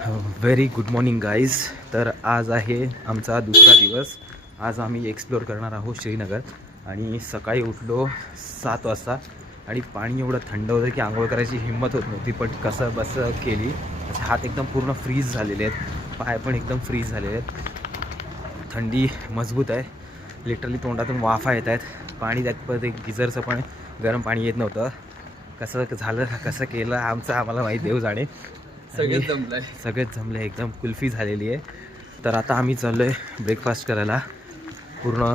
Very good morning guys. तर आज आहे आमचा दुसरा दिवस. आज आम्ही एक्सप्लोअर करणार आहोत श्रीनगर. आणि सकाळी उठलो 7 वाजता आणि पाणी एवढं थंड होतं की आंघोळ करायची हिंमत होत नव्हती, पण कसं बसं केली. हात एकदम पूर्ण फ्रीज झालेले आहेत, पाय पण एकदम फ्रीज झालेले आहेत. थंडी मजबूत आहे, लिटरली तोंडातून वाफा येत आहेत. पाणी त्यात पण एक गिझरचं पण गरम पाणी येत नव्हतं. कसं झालं, कसं केलं आमचं आम्हाला माहीत, देव जाणे. सगळेच जमले, एकदम कुल्फी झालेली आहे. तर आता आम्ही चाललो आहे ब्रेकफास्ट करायला. पूर्ण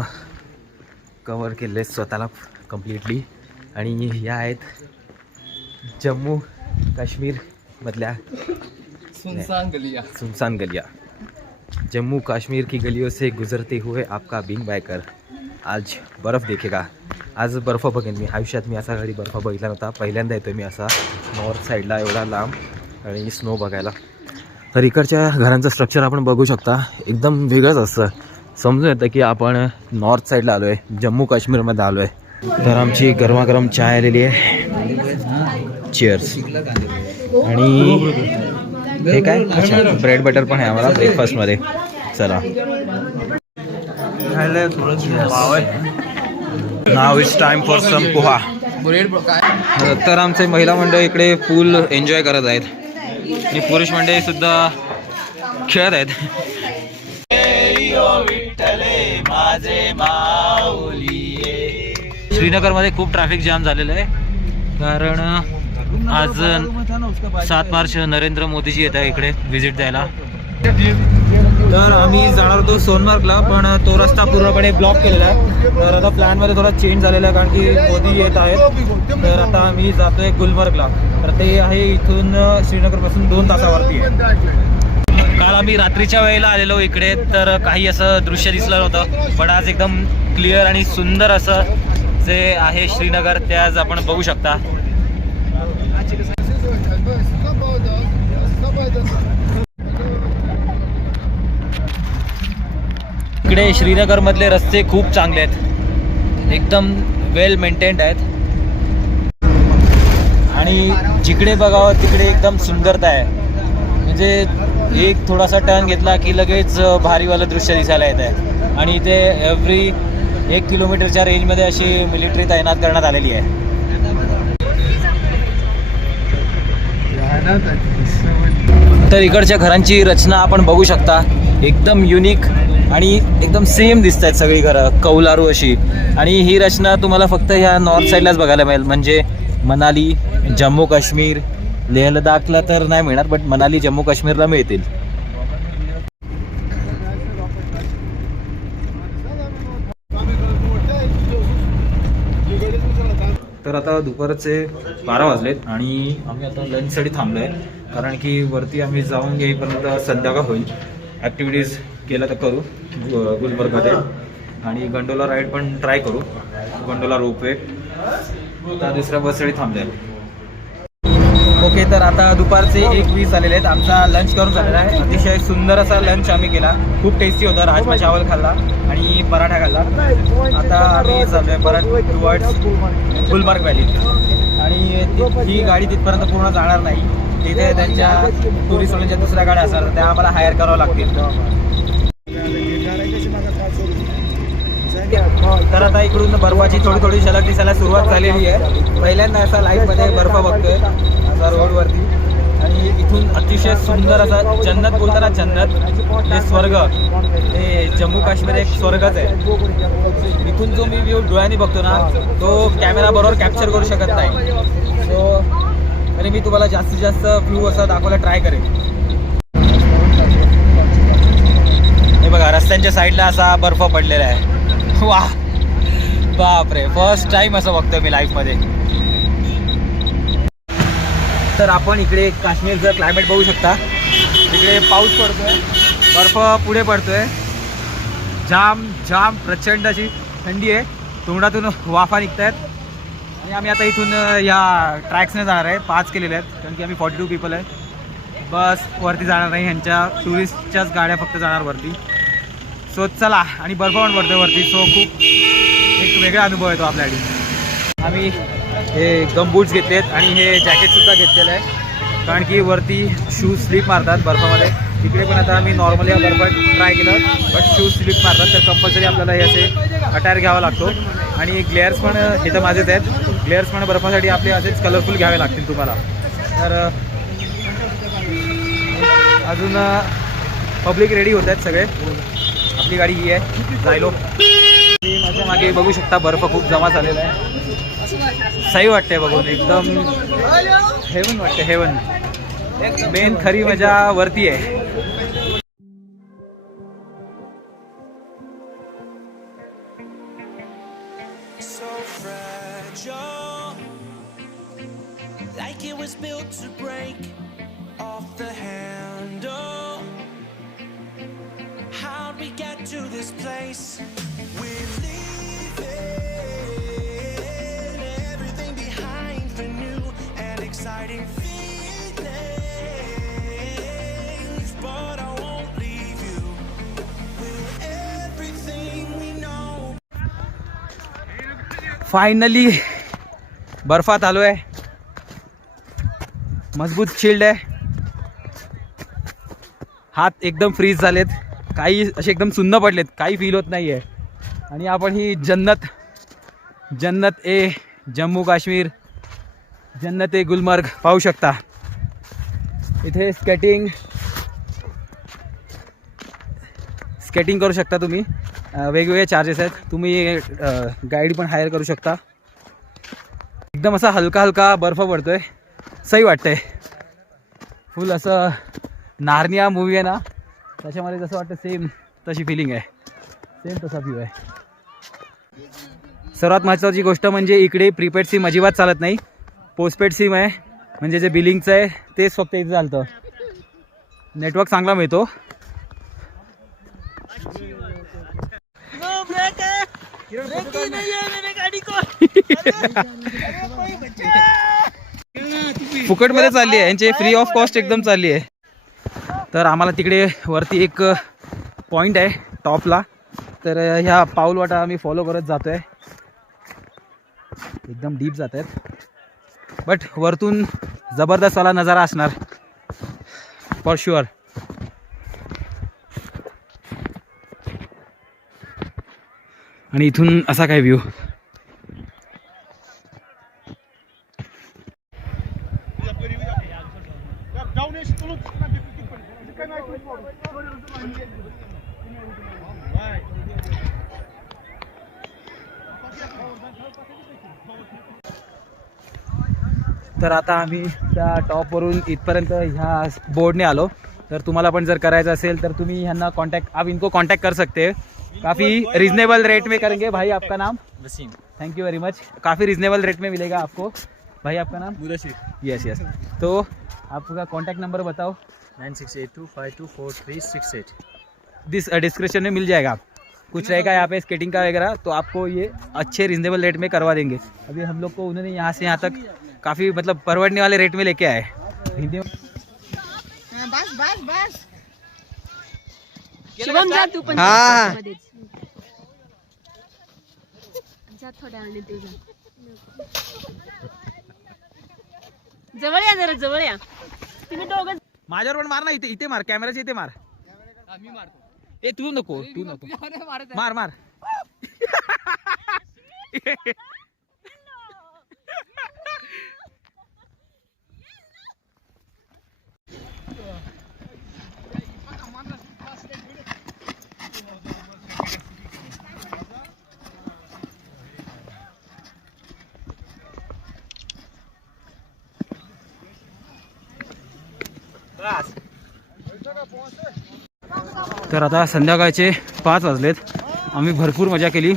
कवर केले स्वतःला कम्प्लिटली. आणि या आहेत जम्मू काश्मीरमधल्या सुनसान गलिया. जम्मू काश्मीर की गलियों से गुजरते हुए आपका बिंग बायकर आज बर्फ देखेगा. आज बर्फ बघेन मी. आयुष्यात मी असा कधी बर्फ बघितला नव्हता. पहिल्यांदा येतो मी असा नॉर्थ साईडला एवढा लांब आणि स्नो बघायला. तर इकडच्या घरांचं स्ट्रक्चर आपण बघू शकता, एकदम वेगळंच असतं. समजून येतं की आपण नॉर्थ साईडला आलो आहे, जम्मू काश्मीरमध्ये आलो आहे. तर आमची गरमागरम चाय आलेली आहे. चीअर्स. आणि हे काय, अच्छा ब्रेड बटर पण आहे आम्हाला ब्रेकफास्टमध्ये. चला. Now it's time for some poha. तर आमचे महिला मंडळ इकडे फुल एन्जॉय करत आहेत आणि पुरुष मंडळी सुद्धा खेळत आहेत. श्रीनगरमध्ये खूप ट्रॅफिक जाम झालेलं आहे, कारण आज 7 मार्च नरेंद्र मोदीजी येत आहे इकडे व्हिजिट द्यायला. तर आम्ही जाणार होतो सोनमार्गला, पण तो रस्ता पूर्णपणे ब्लॉक केलेला आहे. तर आता प्लॅनमध्ये थोडा चेंज झालेला आहे, कारण की मोदी येत आहेत. तर आता आम्ही जातो आहे गुलमर्गला. तर ते आहे इथून श्रीनगरपासून 2 तासावरती आहे. काल आम्ही रात्रीच्या वेळेला आलेलो इकडे, तर काही असं दृश्य दिसलं नव्हतं, पण आज एकदम क्लिअर आणि सुंदर असं जे आहे श्रीनगर ते आज आपण बघू शकता. इकडे श्रीनगरमधले रस्ते खूप चांगले आहेत, एकदम वेल मेंटेन्ड आहेत. आणि जिकडे बघावं तिकडे एकदम सुंदरता आहे. म्हणजे एक थोडासा टर्न घेतला की लगेच भारीवालं दृश्य दिसायला येत आहे. आणि इथे एव्हरी 1 किलोमीटरच्या रेंजमध्ये अशी मिलिटरी तैनात करण्यात आलेली आहे. तर इकडच्या घरांची रचना आपण बघू शकता, एकदम युनिक आणि एकदम सेम दिसत आहेत सगळी घरं, कौलारू अशी. आणि ही रचना तुम्हाला फक्त ह्या नॉर्थ साईडलाच बघायला मिळेल, म्हणजे मनाली, जम्मू काश्मीर, लेह लडाखला तर नाही मिळणार, बट मनाली, जम्मू काश्मीरला मिळतील. तर आता दुपारचे 12 वाजलेत आणि आम्ही आता लंचसाठी थांबलो आहे, कारण की वरती आम्ही जाऊन येईपर्यंत संध्याकाळ होईल. ॲक्टिव्हिटीज केलं तर करू गुलमर्गमध्ये, आणि गंडोला राईड पण ट्राय करू, गंडोला रोपवे. आता दुसऱ्या बससाठी थांबले आहे. ओके, तर आता दुपारचे 1:20 झालेले आहेत. आमचा लंच करून झालेला आहे. अतिशय सुंदर असा लंच आम्ही केला, खूप टेस्टी होता. राजमा चावल खाल्ला आणि पराठा खाल्ला. आता आम्ही चाललो आहे परत टुवर्ड्स गुलमर्ग व्हॅली. आणि ही गाडी तिथपर्यंत पूर्ण जाणार नाही, तिथे त्यांच्या टुरिस्टवाल्यांच्या दुसऱ्या गाड्या असणार, त्या आम्हाला हायर करावं लागतील. तर आता इकडून बर्फाची थोडी थोडी झलक दिसायला सुरुवात झालेली आहे. पहिल्यांदा असा लाईव्हमध्ये बर्फ बघतोय असा रोडवरती. आणि इथून अतिशय सुंदर असा जन्नत बोलताना जन्नत, हे स्वर्ग, हे जम्मू काश्मीर एक स्वर्गच आहे. इथून जो मी व्ह्यू डोळ्यांनी बघतो ना, तो कॅमेरा बरोबर कॅप्चर करू शकत नाही. सो आणि मी तुम्हाला जास्तीत जास्त व्ह्यू असा दाखवायला ट्राय करेन. हे बघा, रस्त्यांच्या साईडला असा बर्फ पडलेला आहे. वाह, बापरे, फर्स्ट टाइम असं बघतोय मी लाईफमध्ये. तर आपण इकडे काश्मीरचं क्लायमेट बघू शकता. इकडे पाऊस पडतोय, बर्फ पुढे पडतोय, जाम जाम प्रचंड अशी थंडी आहे, तोंडातून वाफा निघत आहेत. आणि आम्ही आता इथून या ट्रॅक्सने जाणार आहे. 5 केलेले आहेत, कारण की आम्ही 42 पीपल आहे. बस वरती जाणार नाही, ह्यांच्या टुरिस्टच्याच गाड्या फक्त जाणार वरती. सो चला. आणि बर्फ पण पडतोय वरती, सो खूप एक वेगळा अनुभव येतो आपल्यासाठी. आम्ही हे गम बूट्स घेतलेत आणि हे जॅकेटसुद्धा घेतलेलं आहे. कारण की वरती शूज स्लिप मारतात बर्फामध्ये. तिकडे पण आता आम्ही नॉर्मली बर्फात ट्राय केलं, बट शूज स्लिप मारतात, तर कंपल्सरी आपल्याला हे असे अटायर घ्यावा लागतो. आणि ग्लेअर्स पण इथं माझेच आहेत. ग्लेअर्स पण बर्फासाठी आपले असेच कलरफुल घ्यावे लागतील तुम्हाला. तर अजून पब्लिक रेडी होत आहेत सगळे. आपली गाडी ही आहे जायलो. माझ्या मागे बघू शकता बर्फ खूप जमा झालेला आहे. सही वाटते बघून, एकदम हेवन वाटते, हेवन. मेन खरी मजा वरती आहे. फायनली बर्फात आलो आहे. मजबूत शिल्ड आहे. हात एकदम फ्रीज झालेत, काही असे एकदम सुन्न पडलेत, काही फील होत नाही आहे. आणि आपण ही जन्नत, जन्नत ए जम्मू काश्मीर, जन्नत ए गुलमर्ग पाहू शकता. इथे स्केटिंग करू शकता तुम्ही. वेगवेगळे चार्जेस आहेत. तुम्ही गाईड पण हायर करू शकता. एकदम असा हलका हलका बर्फ पडतोय, सही वाटतंय. फुल असं नार्निया मूवी आहे ना, त्याच्यामध्ये जसं वाटतं सेम तशी फिलिंग आहे, सेम तसा व्ह्यू आहे. सर्वात महत्त्वाची गोष्ट म्हणजे इकडे प्रीपेड सिम अजिबात चालत नाही. पोस्टपेड सिम आहे, म्हणजे जे बिलिंगचं आहे तेच फक्त इथे चालतं. नेटवर्क चांगला मिळतो. फुकटमध्ये चालली आहे, यांची फ्री ऑफ कॉस्ट एकदम चालली आहे. तर आम्हाला तिकडे वरती एक पॉईंट आहे टॉपला, तर ह्या पाऊलवाटा आम्ही फॉलो करत जातो आहे. एकदम डीप जात आहेत, बट वरतून जबरदस्त वाला नजारा असणार फॉर शुअर. आणि इथून असा काय व्ह्यू. तर आता आम्ही त्या टॉपवरून इथपर्यंत ह्या बोर्डने आलो. तर तुम्हाला पण जर करायचं असेल तर तुम्ही ह्यांना आप इनको कांटेक्ट कर सकते हैं. काफ़ी रिजनेबल रेट में करेंगे. भाई आपका नाम? Wasim. Thank you very much. काफ़ी रिजनेबल रेट में मिलेगा आपको. भाई आपका नाम? मुदशिर. Yes yes. तो आपका कांटेक्ट नंबर बताओ. 9682524368. डिस्क्रिप्शन में मिल जाएगा. कुछ रहेगा यहाँ पे स्केटिंग का वगैरह, तो आपको ये अच्छे रिजनेबल रेट में करवा देंगे. अभी हम लोग को उन्होंने यहाँ से यहाँ तक काफ़ी मतलब परवड़ने वाले रेट में लेके आए. हिंदी में बस बस बस. शिवम जा तू पण. हाँ. जा थोड्या वेळाने तू जा. जवळ या जरा, जवळ या. तुम्ही दोघं माझ्यावर पण मार ना. इथे इथे मार, कॅमेराच्या इथे मार. मी मारतो. ए तू नको मार मार. तर आता संध्याकाळचे 5 वाजलेत. आम्ही भरपूर मजा केली,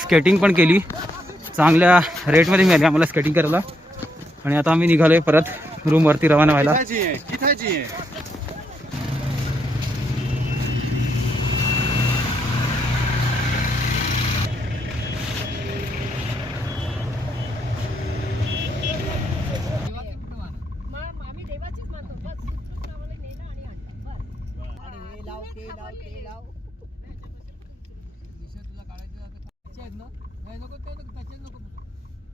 स्केटिंग पण केली. चांगल्या रेटमध्ये मिळाली आम्हाला स्केटिंग करायला. आणि आता आम्ही निघालोय परत रूमवरती रवाना व्हायला.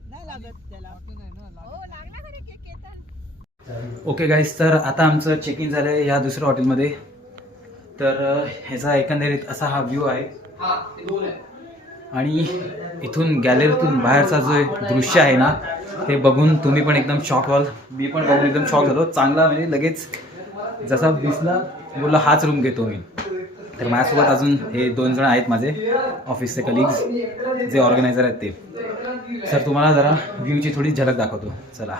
नाही लागत त्याला. हो लागला खरी केतन. ओके गाईज, तर आता आमचं चेक इन झालं आहे या दुसऱ्या हॉटेलमध्ये. तर ह्याचा एकंदरीत असा हा व्ह्यू आहे. आणि इथून गॅलरीतून बाहेरचा जो दृश्य आहे ना, ते बघून तुम्ही पण एकदम शॉक व्हाल. मी पण बघून एकदम शॉक झालो. चांगला म्हणजे लगेच जसा दिसला बोलला हाच रूम घेतो मी. तर माझ्यासोबत अजून हे 2 जण आहेत माझे ऑफिसचे कलिग्स, जे ऑर्गनायझर आहेत ते. सर तुम्हाला जरा व्ह्यूची थोडी झलक दाखवतो, चला.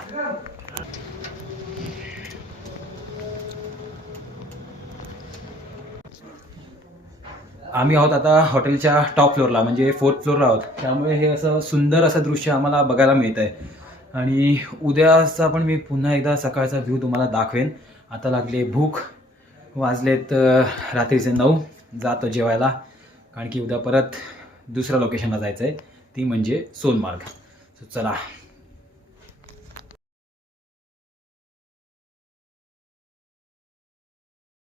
आम्ही आहोत आता हॉटेलच्या टॉप फ्लोअरला, म्हणजे 4th फ्लोअरला आहोत. त्यामुळे हे असं सुंदर असं दृश्य आम्हाला बघायला मिळत आहे. आणि उद्याचा पण मी पुन्हा एकदा सकाळचा व्ह्यू तुम्हाला दाखवेन. आता लागले भूक, वाजलेत रात्रीचे 9. जातो जेवायला, कारण की उद्या परत दुसऱ्या लोकेशनला जायचं आहे, ती म्हणजे सोनमार्ग. चला.